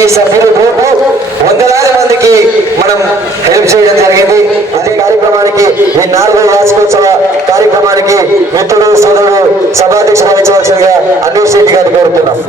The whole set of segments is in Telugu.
ఈ సభ్యులు గ్రూపు వందలాది మందికి మనం హెల్ప్ చేయడం జరిగింది. అదే కార్యక్రమానికి ఈ 4వ వార్షికోత్సవ కార్యక్రమానికి మిత్రుడు సోదరుడు సభాధ్యక్షుడు వహించవలసిందిగా అన్వర్ శెట్టి గారిని కోరుతున్నాం.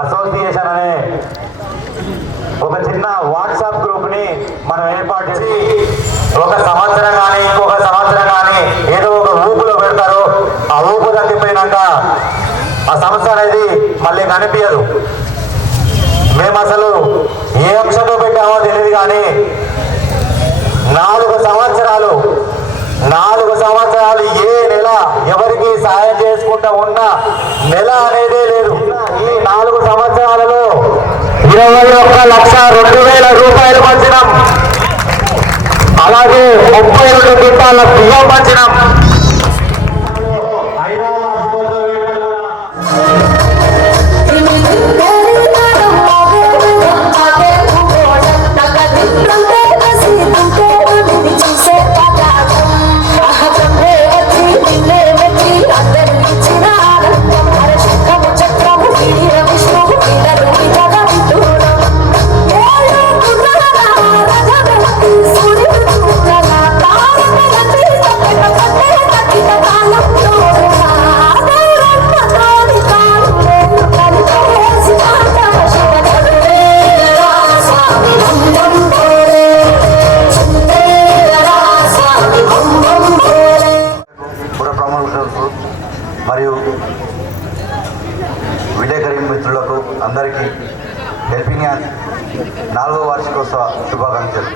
అసోసియేషన్ అనే ఒక చిన్న వాట్సాప్ గ్రూప్ని మనం ఏర్పాటు చేసి ఒక సంవత్సరం కానీ ఇంకొక సంవత్సరం కానీ ఏదో ఒక ఊపులో పెడతారు. ఆ ఊపు తగ్గిపోయినాక ఆ సంస్థ అనేది మళ్ళీ కనిపించదు. మేము అసలు ఏ అంశంలో పెట్టామో తెలియదు కానీ 4 సంవత్సరాలు ఏ నెల ఎవరికి సాయం చేసుకుంటా ఉన్న నెల అనేదే లేదు. ఈ 4 సంవత్సరాలలో 21,02,000 రూపాయలు పంచినాం. అలాగే 32 క్వింటాల బియ్యం పంచినాం. మరియు విలేకరి మిత్రులకు అందరికీ హెల్పింగ్ హ్యాండ్ 4వ వార్షికోత్సవ శుభాకాంక్షలు.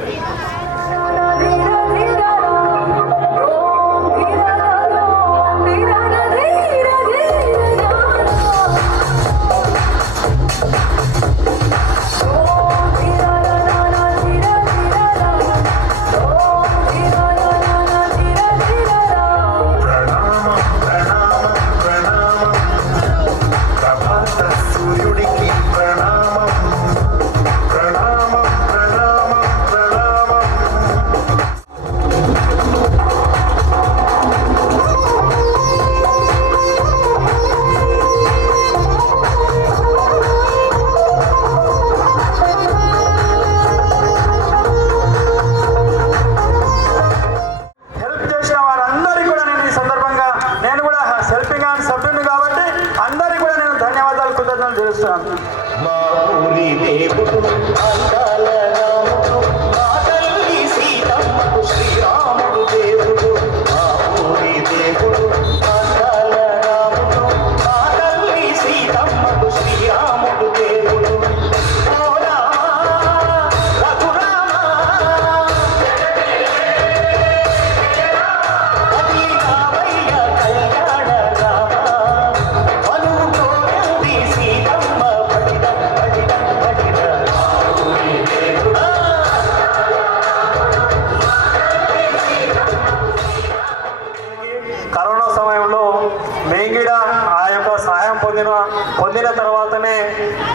పొందిన తర్వాతనే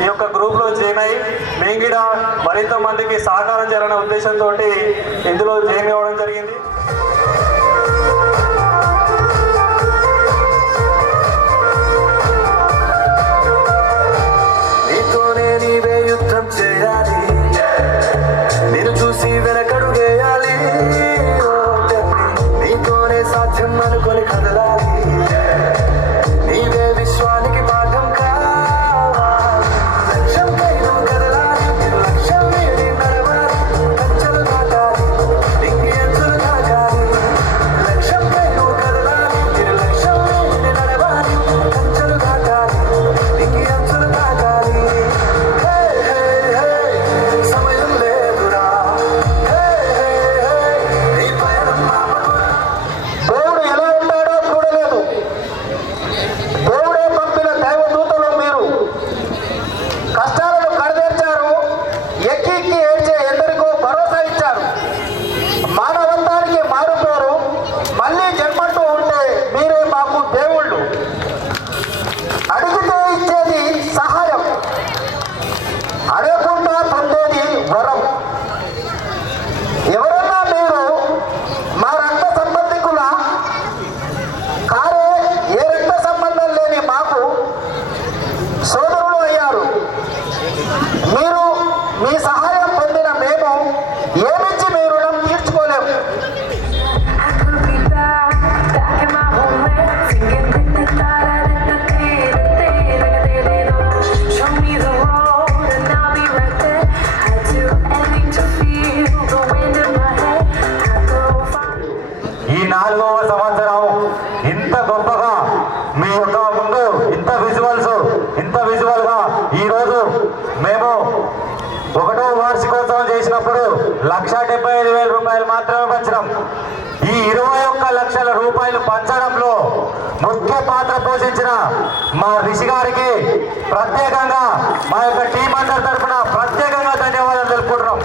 ఈ యొక్క గ్రూప్లో జాయిన్ అయ్యి మేము కూడా మరింత మందికి సహకారం చేయాలనే ఉద్దేశంతో ఇందులో జాయిన్ అవ్వడం జరిగింది. నీతోనే నీవే యుద్ధం చేయాలి, నేను చూసి వెనకడు వేయాలి, నీతోనే సాధ్యం అనుకొని కదలాలి, నీవే విశ్వానికి పాఠం పంచడంలో ముఖ్య పాత్ర పోషించిన మా రిషి గారికి ప్రత్యేకంగా మా యొక్క టీం అందరి తరఫున ప్రత్యేకంగా ధన్యవాదాలు తెలుపుకుంటున్నాం.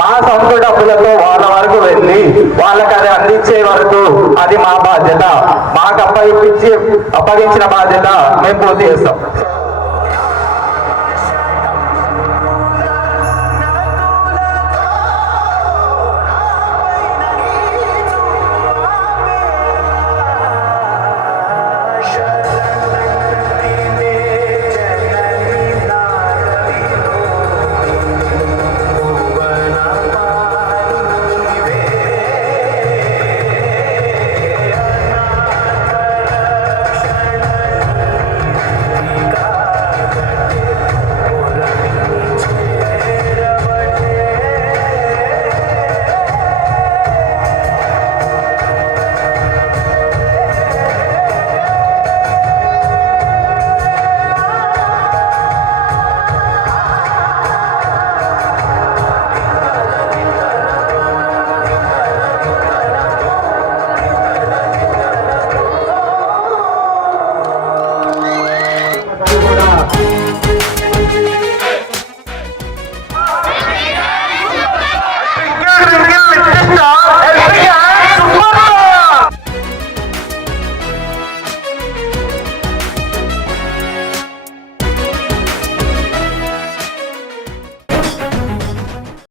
మా సొంత డబ్బులతో వాళ్ళ వరకు వెళ్ళి వాళ్ళకి అది అందించే వరకు అది మా బాధ్యత. మాకు అప్పగించిన బాధ్యత మేము పూర్తి చేస్తాం.